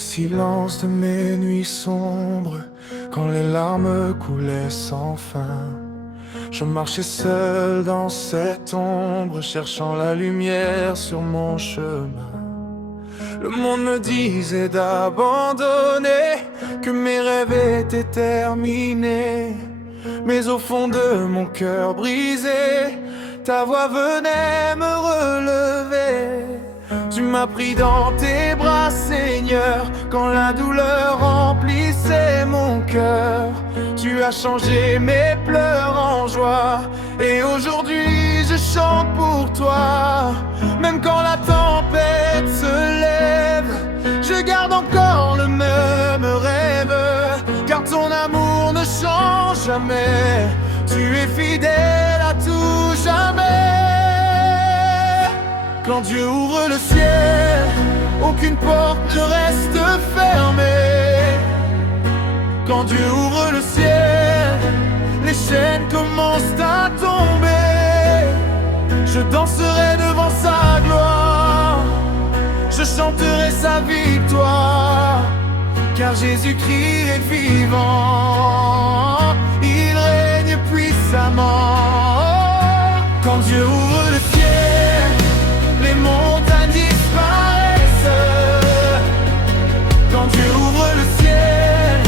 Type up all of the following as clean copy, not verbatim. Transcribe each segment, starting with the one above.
silence de mes nuits sombres, quand les larmes coulaient sans fin, je marchais seul dans cette ombre, cherchant la lumière sur mon chemin. Le monde me disait d'abandonner, que mes rêves étaient terminés. Mais au fond de mon cœur brisé, ta voix venait me relever. Tu m'as pris dans tes bras, Seigneur, quand la douleur remplissait mon cœur. Tu as changé mes pleurs en joie, et aujourd'hui je chante pour toi. Même quand la tempête se lève, je garde encore le même rêve, car ton amour ne change jamais. Tu es fidèle à tout jamais. Quand Dieu ouvre le ciel, aucune porte ne reste fermée. Quand Dieu ouvre le ciel, les chaînes commencent à tomber. Je danserai devant sa gloire, je chanterai sa victoire, car Jésus-Christ est vivant, il règne puissamment. Quand Dieu ouvre le ciel, les montagnes disparaissent. Quand Dieu ouvre le ciel,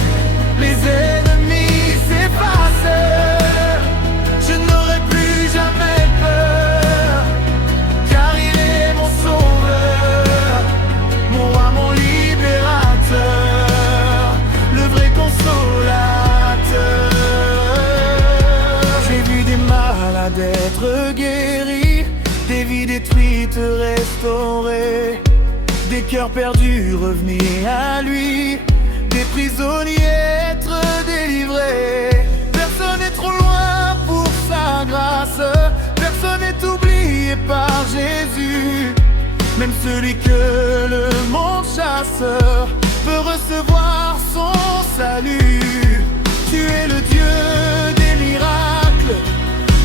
les ennemis s'effacent. Je n'aurai plus jamais peur, car il est mon sauveur, mon roi, mon libérateur, le vrai consolateur. J'ai vu des malades être guéris, des vies détruites restaurées, des cœurs perdus revenir à lui, des prisonniers être délivrés. Personne n'est trop loin pour sa grâce, personne n'est oublié par Jésus. Même celui que le monde chasse peut recevoir son salut. Tu es le Dieu des miracles,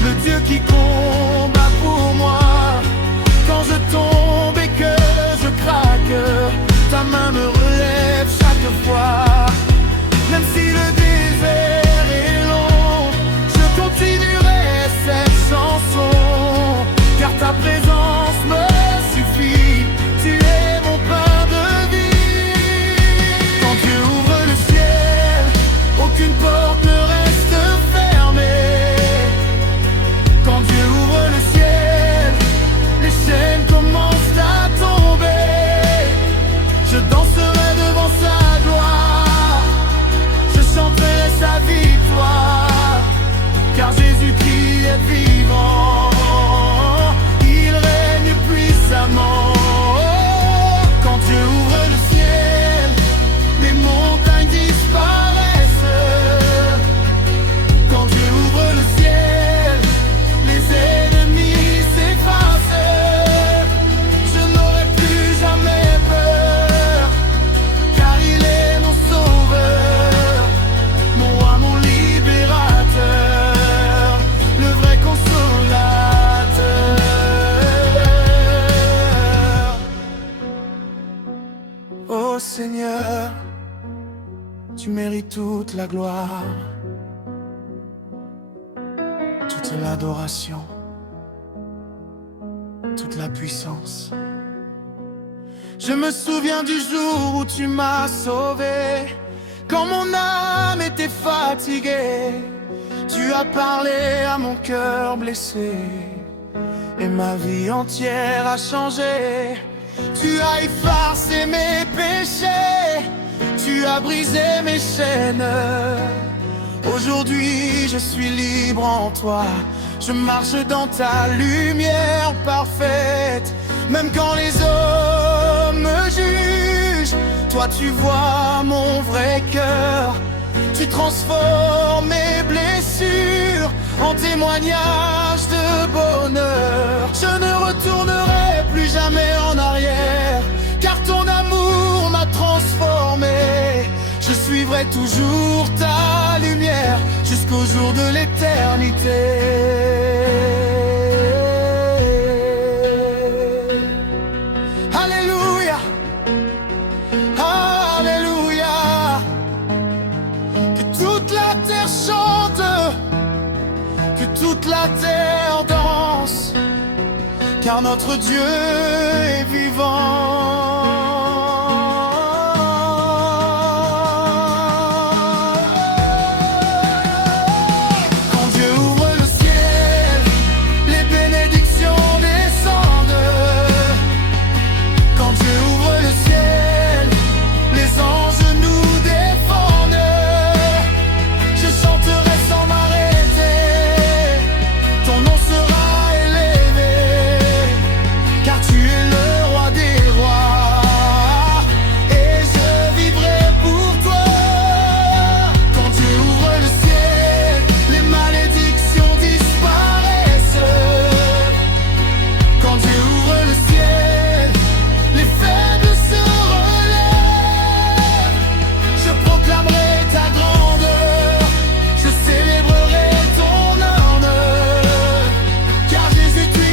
le Dieu qui combat pour moi. Quand je tombe et que je craque, ta main me relève chaque fois. Même si le désert est long, je continuerai cette chanson, car ta présence me suffit. Tu es mon pain de vie. Quand Dieu ouvre le ciel, aucune porte ne reste fermée. Quand Dieu ouvre le ciel, les chaînes commencent à tomber. Je danserai devant sa gloire, je chanterai sa victoire, car Jésus-Christ est vivant, il règne puissamment. Quand Dieu ouvre le ciel, les montagnes disparaissent. Quand Dieu ouvre le ciel, les ennemis s'effacent. Je n'aurai plus jamais peur, car il est mon sauveur, mon roi, mon libérateur, le vrai consolateur. Oh Seigneur, tu mérites toute la gloire, toute l'adoration, toute la puissance. Je me souviens du jour où tu m'as sauvé, quand mon âme était fatiguée. Tu as parlé à mon cœur blessé, et ma vie entière a changé. Tu as effacé mes péchés, tu as brisé mes chaînes. Aujourd'hui je suis libre en toi, je marche dans ta lumière parfaite. Même quand les hommes me jugent, toi tu vois mon vrai cœur. Tu transformes mes blessures en témoignage de bonheur. Je ne retournerai plus jamais en arrière, car ton amour m'a transformé. Je suivrai toujours ta lumière jusqu'au jour de l'éternité. Alléluia, toute la terre danse, car notre Dieu est vivant. Quand Dieu ouvre le ciel, les bénédictions descendent. Quand Dieu ouvre le ciel, les anges nous défendent. Je chanterai sans m'arrêter, ton nom sera élevé, car tu es le roi des rois, et je vivrai pour toi. Quand Dieu ouvre le ciel, les malédictions disparaissent. Quand Dieu ouvre le ciel, les faibles se relèvent. Je proclamerai ta grandeur, je célébrerai ton honneur, car Jésus, tu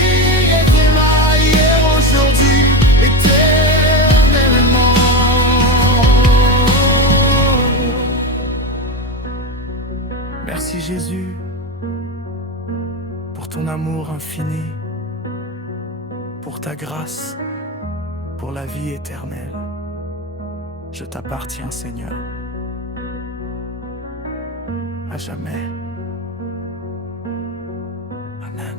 es vraiment hier, aujourd'hui, éternellement. Merci Jésus pour ton amour infini, pour ta grâce, pour la vie éternelle. Je t'appartiens, Seigneur, à jamais. Amen.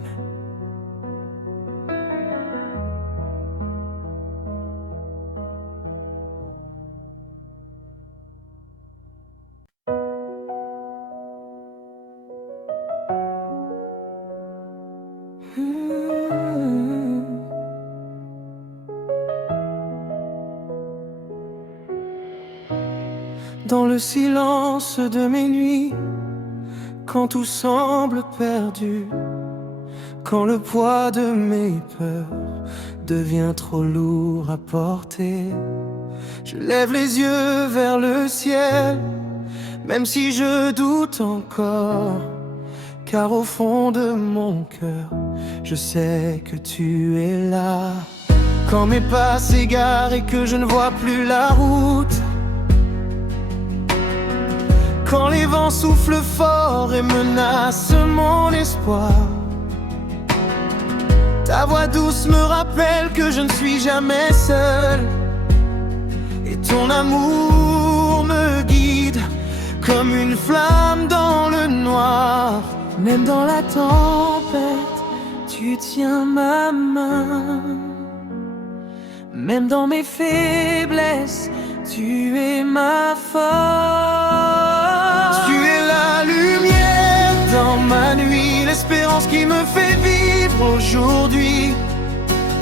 Dans le silence de mes nuits, quand tout semble perdu, quand le poids de mes peurs devient trop lourd à porter, je lève les yeux vers le ciel, même si je doute encore, car au fond de mon cœur, je sais que tu es là. Quand mes pas s'égarent et que je ne vois plus la route, quand les vents soufflent fort et menacent mon espoir, ta voix douce me rappelle que je ne suis jamais seul, et ton amour me guide comme une flamme dans le noir. Même dans la tempête, tu tiens ma main. Même dans mes faiblesses, tu es ma force. Tu es la lumière dans ma nuit, l'espérance qui me fait vivre aujourd'hui.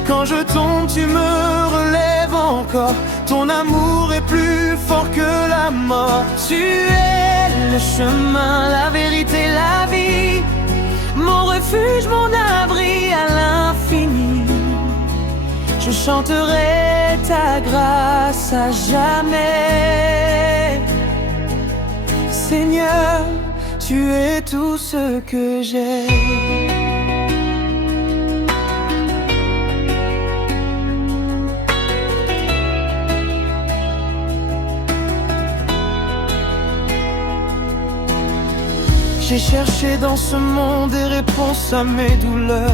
Quand je tombe, tu me relèves encore. Ton amour est plus fort que la mort. Tu es le chemin, la vérité, la vie, mon refuge, mon abri à l'infini. Je chanterai ta grâce à jamais. Seigneur, tu es tout ce que j'ai. J'ai cherché dans ce monde des réponses à mes douleurs,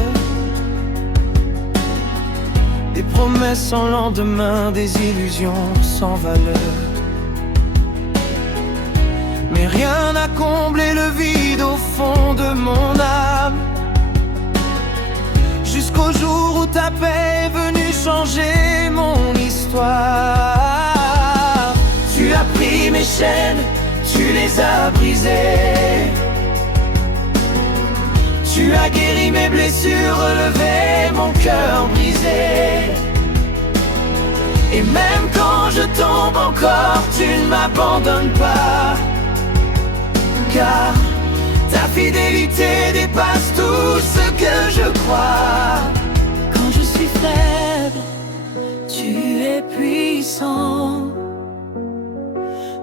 des promesses sans lendemain, des illusions sans valeur. Mais rien n'a comblé le vide au fond de mon âme, jusqu'au jour où ta paix est venue changer mon histoire. Tu as pris mes chaînes, tu les as brisées. Tu as guéri mes blessures, relevé mon cœur brisé. Et même quand je tombe encore, tu ne m'abandonnes pas, car ta fidélité dépasse tout ce que je crois. Quand je suis faible, tu es puissant.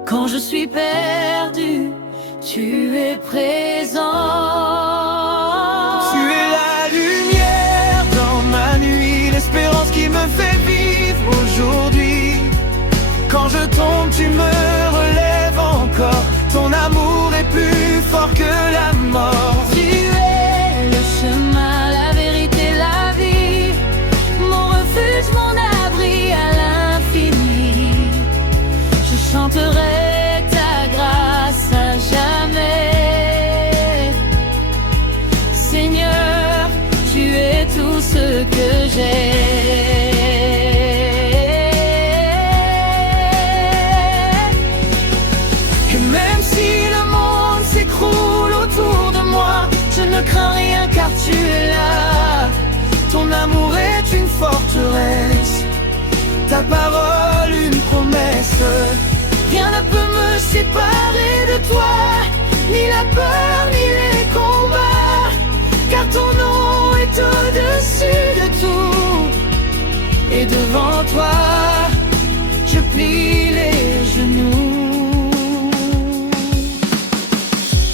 Quand je suis perdu, tu es présent. Tu es la lumière dans ma nuit, l'espérance qui me fait vivre aujourd'hui. Quand je tombe, tu me relèves encore. Ton amour est plus fort que la mort. Tu es Ton amour est une forteresse, ta parole une promesse. Rien ne peut me séparer de toi, ni la peur, ni les combats, car ton nom est au-dessus de tout. Et devant toi, je plie les genoux.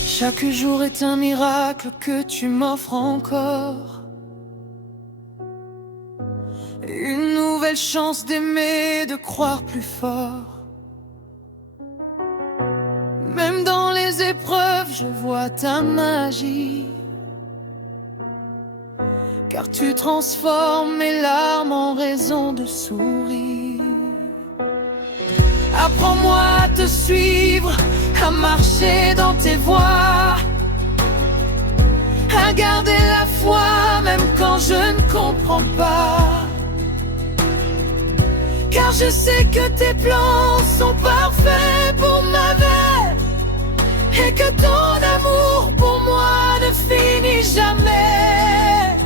Chaque jour est un miracle que tu m'offres encore. Une nouvelle chance d'aimer, de croire plus fort. Même dans les épreuves, je vois ta magie, car tu transformes mes larmes en raison de sourire. Apprends-moi à te suivre, à marcher dans tes voies, à garder la foi même quand je ne comprends pas. Car je sais que tes plans sont parfaits pour ma vie, et que ton amour pour moi ne finit jamais.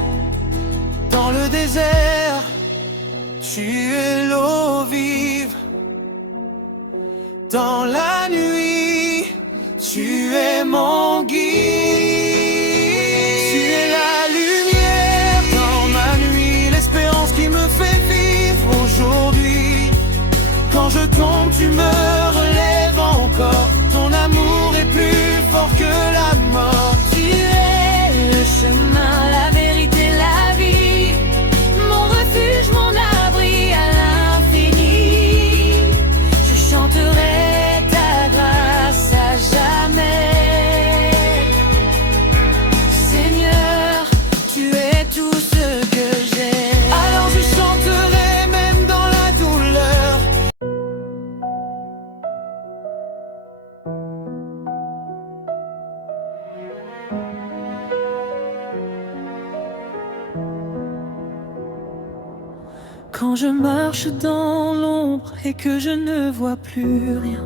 Dans le désert, tu es l'eau vive. Dans la nuit, tu es mon guide. Tu es la lumière dans ma nuit, l'espérance qui me fait vivre aujourd'hui. Quand je tombe, tu me relèves encore. Ton amour est plus fort que la mort. Tu es le chemin, la vérité, la vie, mon refuge, mon abri à l'infini. Je chanterai ta grâce à jamais. Seigneur, tu es tout ce que j'ai. Alors je chanterai même dans la douleur. Quand je marche dans l'ombre et que je ne vois plus rien,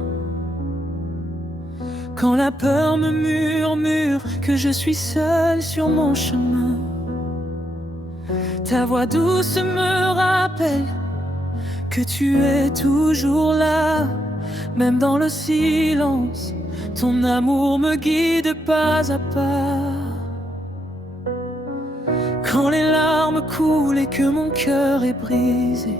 quand la peur me murmure que je suis seul sur mon chemin, ta voix douce me rappelle que tu es toujours là. Même dans le silence, ton amour me guide pas à pas. Quand les larmes coulent et que mon cœur est brisé,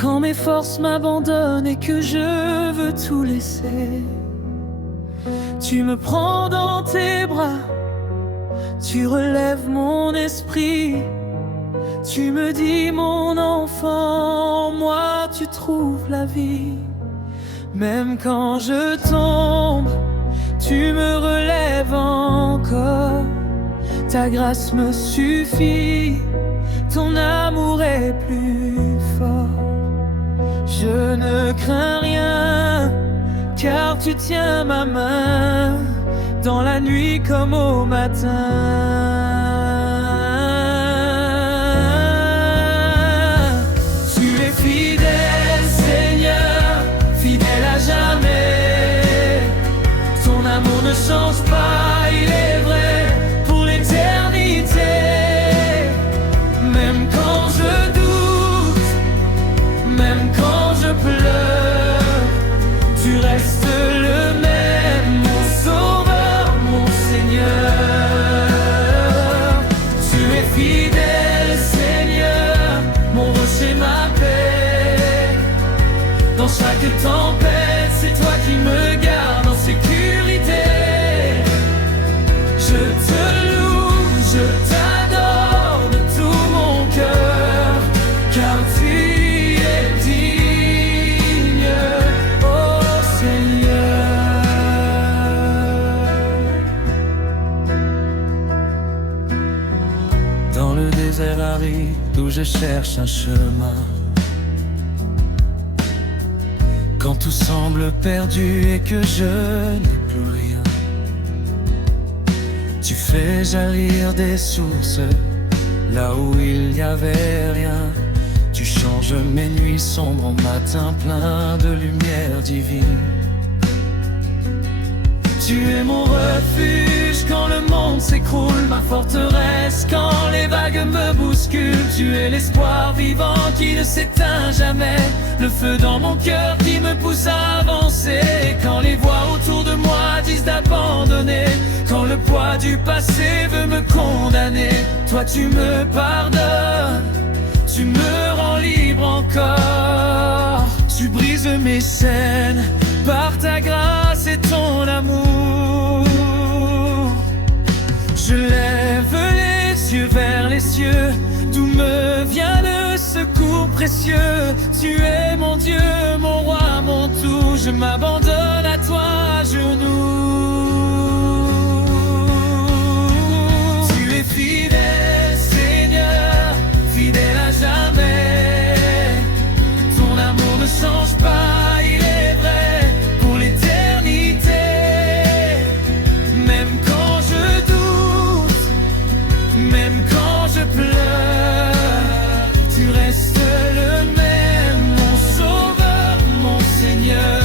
quand mes forces m'abandonnent et que je veux tout laisser, tu me prends dans tes bras, tu relèves mon esprit. Tu me dis mon enfant, moi tu trouves la vie. Même quand je tombe, tu me relèves encore. Ta grâce me suffit, ton amour est plus fort. Je ne crains rien, car tu tiens ma main, dans la nuit comme au matin. Tu es fidèle, Seigneur, fidèle à jamais. Ton amour ne change pas, il est vrai. Même quand je doute, même quand je pleure, tu restes le même, mon sauveur, mon Seigneur. Tu es fidèle, Seigneur, mon rocher, ma paix. Dans chaque tempête, c'est toi qui me gardes en sécurité. Je te loue, je t'adore de tout mon cœur, car tu es digne, oh Seigneur. Dans le désert aride où je cherche un chemin, quand tout semble perdu et que je n'ai plus rien, tu fais jaillir des sources là où il n'y avait rien. Tu changes mes nuits sombres en matins pleins de lumière divine. Tu es mon refuge quand le monde s'écroule, ma forteresse quand les vagues me bousculent. Tu es l'espoir vivant qui ne s'éteint jamais, le feu dans mon cœur qui me pousse à avancer. Quand les voix autour de moi disent d'abandonner, quand le poids du passé veut me condamner, toi tu me pardonnes, tu me rends libre encore. Tu brises mes chaînes par ta grâce et ton amour. Je lève les yeux vers les cieux, d'où me vient le secours précieux. Tu es mon Dieu, mon roi, mon tout. Je m'abandonne à toi à genoux. Tu es fidèle, Seigneur, fidèle à jamais. Ton amour ne change pas, il est vrai pour l'éternité. Même quand je doute, même quand je pleure, tu restes le même, mon sauveur, mon Seigneur.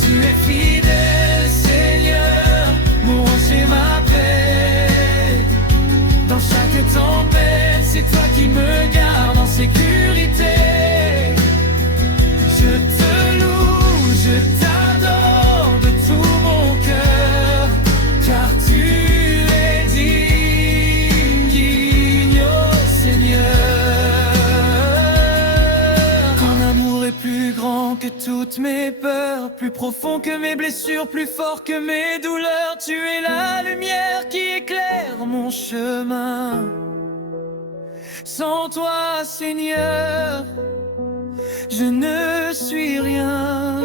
Tu es fidèle, Seigneur, mon rocher, ma paix. Dans chaque tempête, c'est toi qui me gardes en sécurité. Je te loue, je t'adore de tout mon cœur, car tu es digne, oh Seigneur. Ton amour est plus grand que toutes mes peurs, plus profond que mes blessures, plus fort que mes douleurs. Tu es la lumière qui éclaire mon chemin. Sans toi, Seigneur, je ne suis rien.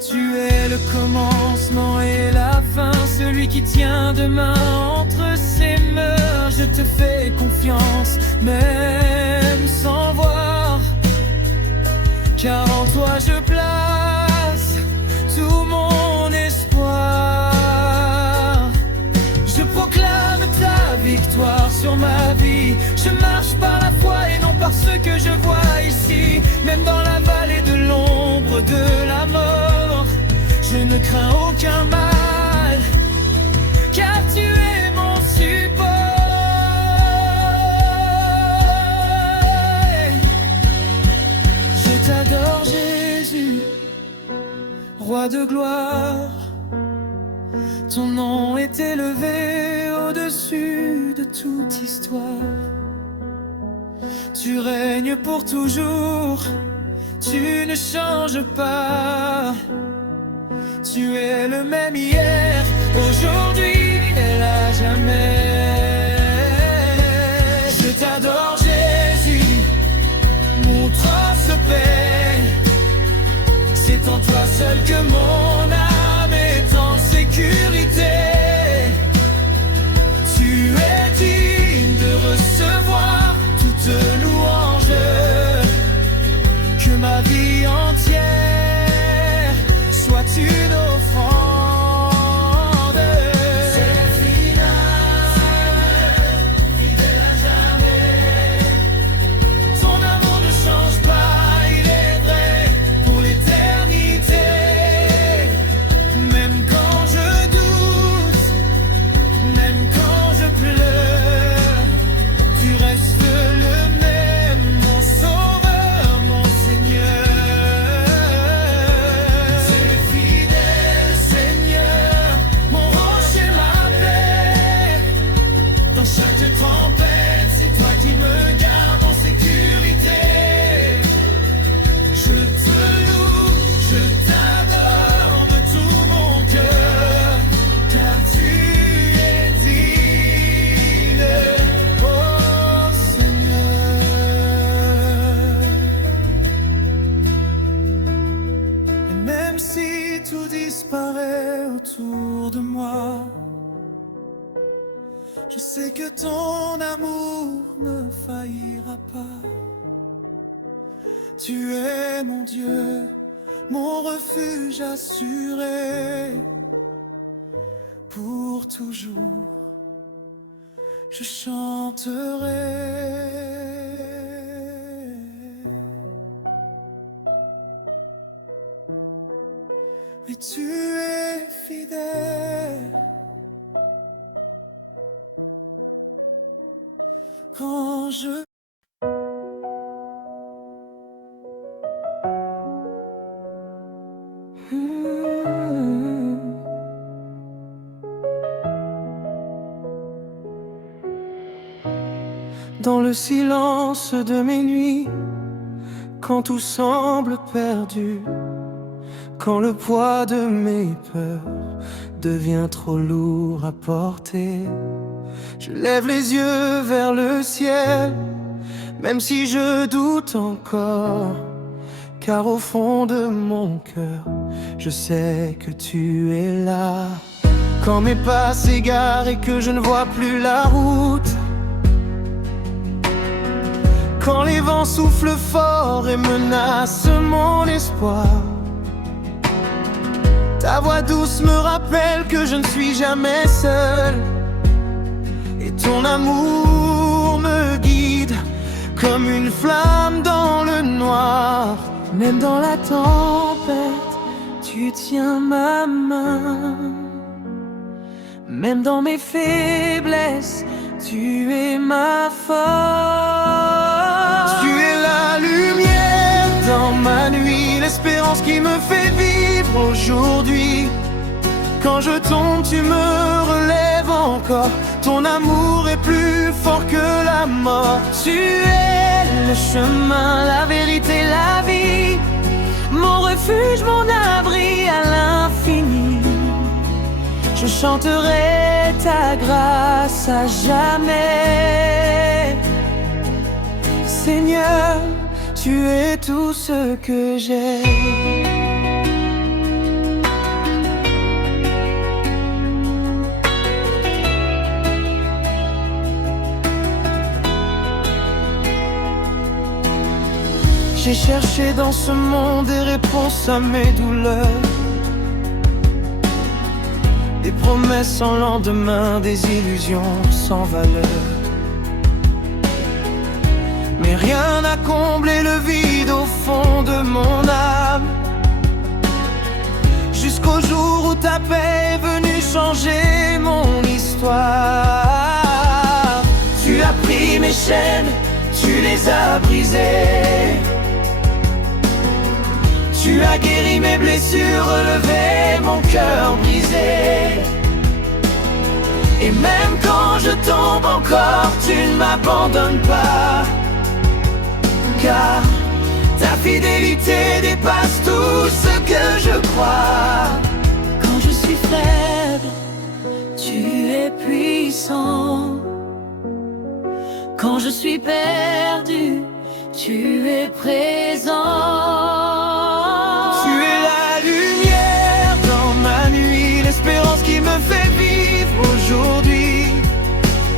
Tu es le commencement et la fin, celui qui tient demain entre ses mains. Je te fais confiance, même sans voir, car en toi je place tout mon espoir. Je proclame ta victoire sur ma vie. Je marche par la foi et non par ce que je vois ici. Même dans la vallée de l'ombre de la mort, je ne crains aucun mal, car tu es mon support. Je t'adore Jésus, roi de gloire. Ton nom est élevé au-dessus de toute histoire. Tu règnes pour toujours, tu ne changes pas. Tu es le même hier, aujourd'hui et à jamais. Je t'adore Jésus, mon trosse paix. C'est en toi seul que mon âme est en sécurité. Tu es digne de recevoir toute louange, que ma vie entière soit une offrande. C'est fidèle à jamais. Ton amour ne change pas, il est vrai pour l'éternité. Même quand je doute, même quand je pleure, tu restes le même, mon sauveur, mon Seigneur. C'est fidèle, Seigneur, mon rocher, ma paix. Dans chaque tempête, c'est toi qui me gardes en sécurité. Je te loue, je t'adore de tout mon cœur, car tu es digne, oh Seigneur. Et même si tout disparaît autour de moi, je sais que ton amour ne faillira pas. Tu es mon Dieu, mon refuge assuré. Pour toujours, je chanterai. et tu es fidèle. Quand je dans le silence de mes nuits, quand tout semble perdu, quand le poids de mes peurs devient trop lourd à porter, je lève les yeux vers le ciel, même si je doute encore, car au fond de mon cœur, je sais que tu es là. Quand mes pas s'égarent et que je ne vois plus la route, quand les vents soufflent fort et menacent mon espoir, ta voix douce me rappelle que je ne suis jamais seul, et ton amour me guide comme une flamme dans le noir. Même dans la tempête, tu tiens ma main. Même dans mes faiblesses, tu es ma force. Tu es la lumière dans ma nuit, l'espérance qui me fait vivre aujourd'hui. Quand je tombe, tu me relèves encore. Ton amour est plus fort que la mort. Tu es le chemin, la vérité, la vie, mon refuge, mon abri à l'infini. Je chanterai ta grâce à jamais. Seigneur, tu es tout ce que j'ai. J'ai cherché dans ce monde des réponses à mes douleurs, des promesses sans lendemain, des illusions sans valeur. Mais rien n'a comblé le vide au fond de mon âme, jusqu'au jour où ta paix est venue changer mon histoire. Tu as pris mes chaînes, tu les as brisées. Tu as guéri mes blessures, relevé mon cœur brisé. Et même quand je tombe encore, tu ne m'abandonnes pas, car ta fidélité dépasse tout ce que je crois. Quand je suis faible, tu es puissant. Quand je suis perdu, tu es présent. L'espérance qui me fait vivre aujourd'hui.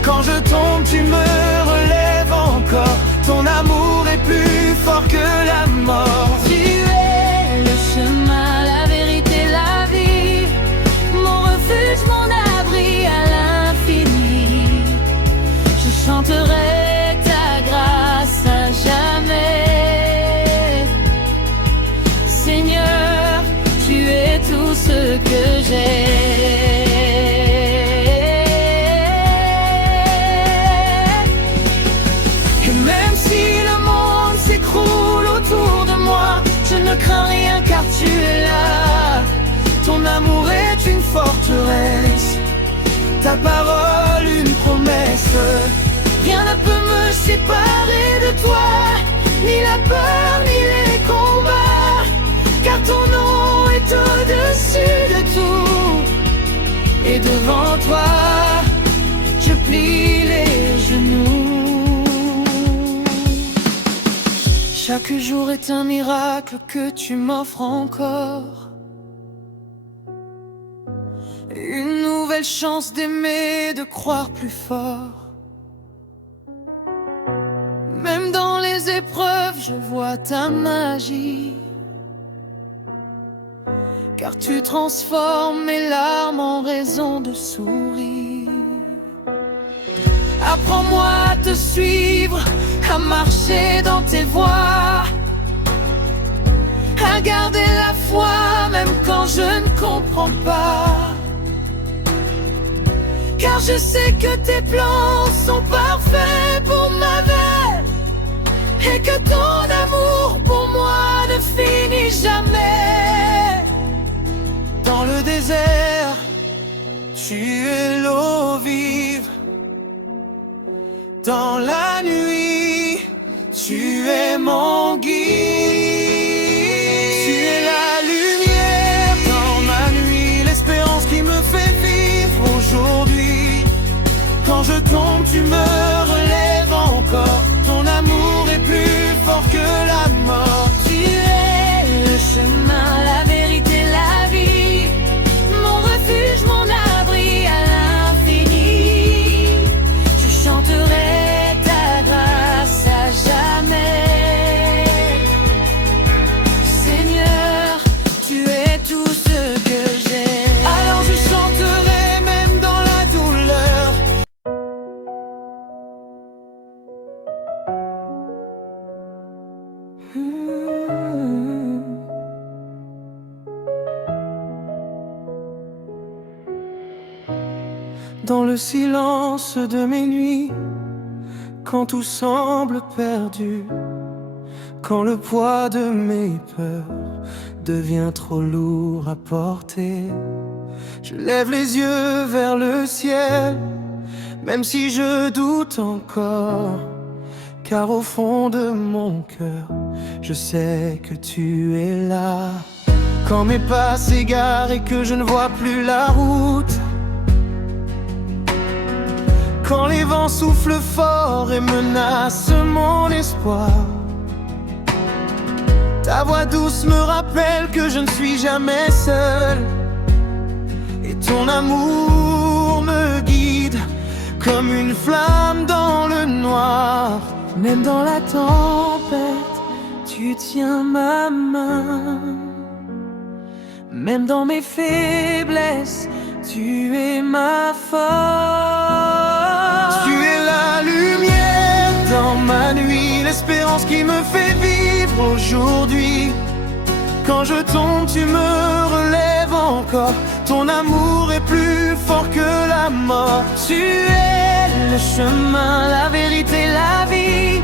Quand je tombe, tu me relèves encore. Ton amour est plus fort que la mort. Tu es le chemin, la vérité, la vie, mon refuge, mon abri à l'infini. Je chanterai ta grâce à jamais. Seigneur, tu es tout ce que j'ai. Et même si le monde s'écroule autour de moi, je ne crains rien car tu es là. Ton amour est une forteresse, ta parole une promesse. Rien ne peut me séparer de toi, ni la peur ni les combats, car ton nom est au-dessus de tout. Et devant toi, je plie les genoux. Chaque jour est un miracle que tu m'offres encore. Une nouvelle chance d'aimer, de croire plus fort. Même dans les épreuves, je vois ta magie, car tu transformes mes larmes en raison de sourire. Apprends-moi à te suivre, à marcher dans tes voies, à garder la foi même quand je ne remparts. Car je sais que tes plans sont parfaits pour ma vie, et que ton amour pour moi ne finit jamais. Dans le désert, tu es l'eau vive. Dans la nuit, tu es mon guide. Tu es la lumière dans ma nuit, l'espérance qui me fait vivre aujourd'hui. Quand je tombe, tu me relèves encore. Ton amour est plus fort que la mort. Tu es le chemin, la vérité, la vie, mon refuge, mon abri à l'infini. Je chanterai ta grâce à jamais. Seigneur, tu es tout ce que j'ai. Alors je chanterai même dans la douleur. Dans le silence de mes nuits, quand tout semble perdu, quand le poids de mes peurs devient trop lourd à porter, je lève les yeux vers le ciel, même si je doute encore. Car au fond de mon cœur, je sais que tu es là. Quand mes pas s'égarent et que je ne vois plus la route, quand les vents soufflent fort et menacent mon espoir, ta voix douce me rappelle que je ne suis jamais seul, et ton amour me guide comme une flamme dans le noir. Même dans la tempête, tu tiens ma main. Même dans mes faiblesses, tu es ma force. Tu es la lumière dans ma nuit, l'espérance qui me fait vivre aujourd'hui. Quand je tombe, tu me relèves encore. Ton amour est plus fort que la mort. Tu es le chemin, la vérité, la vie,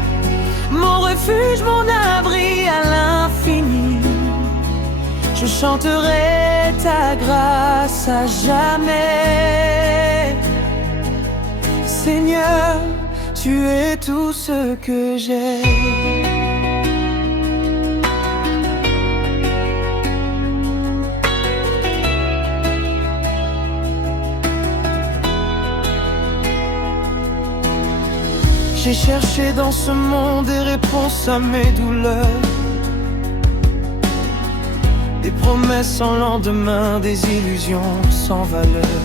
mon refuge, mon abri à l'infini. Je chanterai ta grâce à jamais. Seigneur, tu es tout ce que j'ai. J'ai cherché dans ce monde des réponses à mes douleurs, des promesses sans lendemain, des illusions sans valeur.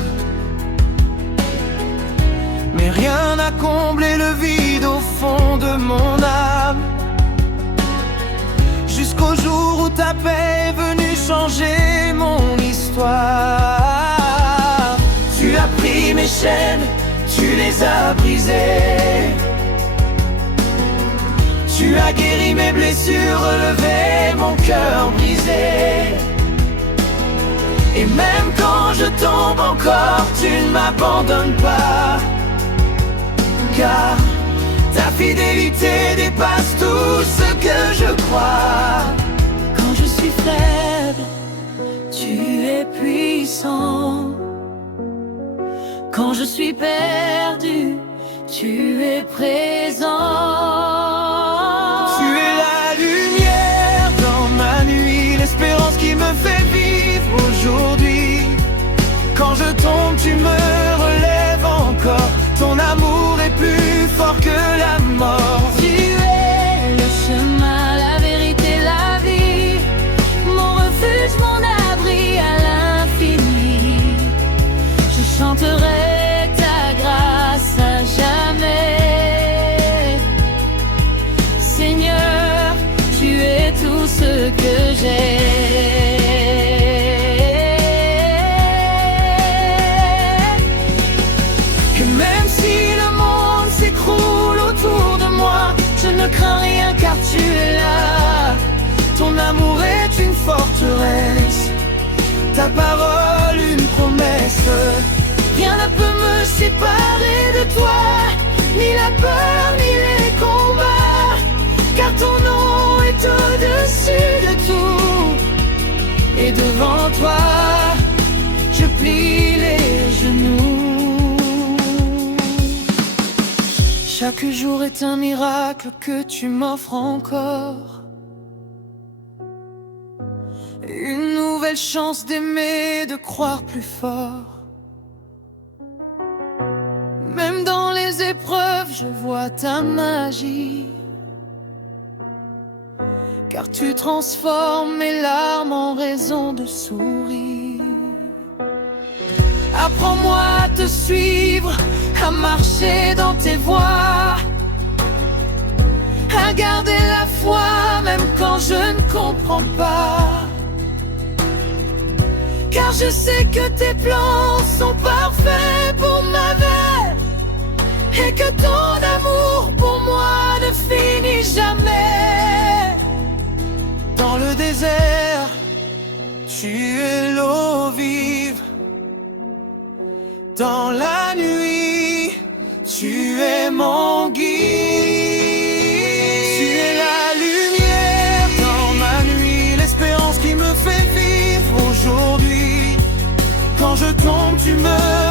Mais rien n'a comblé le vide au fond de mon âme, jusqu'au jour où ta paix est venue changer mon histoire. Tu as pris mes chaînes, tu les as brisées. Tu as guéri mes blessures, relevé mon cœur brisé. Et même quand je tombe encore, tu ne m'abandonnes pas. Car ta fidélité dépasse tout ce que je crois. Quand je suis faible, tu es puissant. Quand je suis perdu, tu es présent. L'espérance qui me fait vivre aujourd'hui. Quand je tombe, tu me relèves encore. Ton amour est plus fort que la mort. Tu es le chemin, la vérité, la vie, mon refuge, mon abri à l'infini. Je chanterai ta grâce à jamais. Seigneur, tu es tout ce que j'ai. Que même si le monde s'écroule autour de moi, je ne crains rien car tu es là. Ton amour est une forteresse, ta parole promesse. Rien ne peut me séparer de toi, ni la peur, ni les combats, car ton nom est au-dessus de tout. Et devant toi, je plie les genoux. Chaque jour est un miracle que tu m'offres encore. Une nouvelle chance d'aimer, de croire plus fort. Même dans les épreuves, je vois ta magie, car tu transformes mes larmes en raison de sourire. Apprends-moi à te suivre, à marcher dans tes voies, à garder la foi même quand je ne comprends pas. Car je sais que tes plans sont parfaits pour ma vie, et que ton amour pour moi ne finit jamais. Dans le désert, tu es l'eau vive. Dans la nuit, tu es mon guide. Tu es la lumière dans ma nuit, l'espérance qui me fait vivre aujourd'hui. Quand je tombe, tu me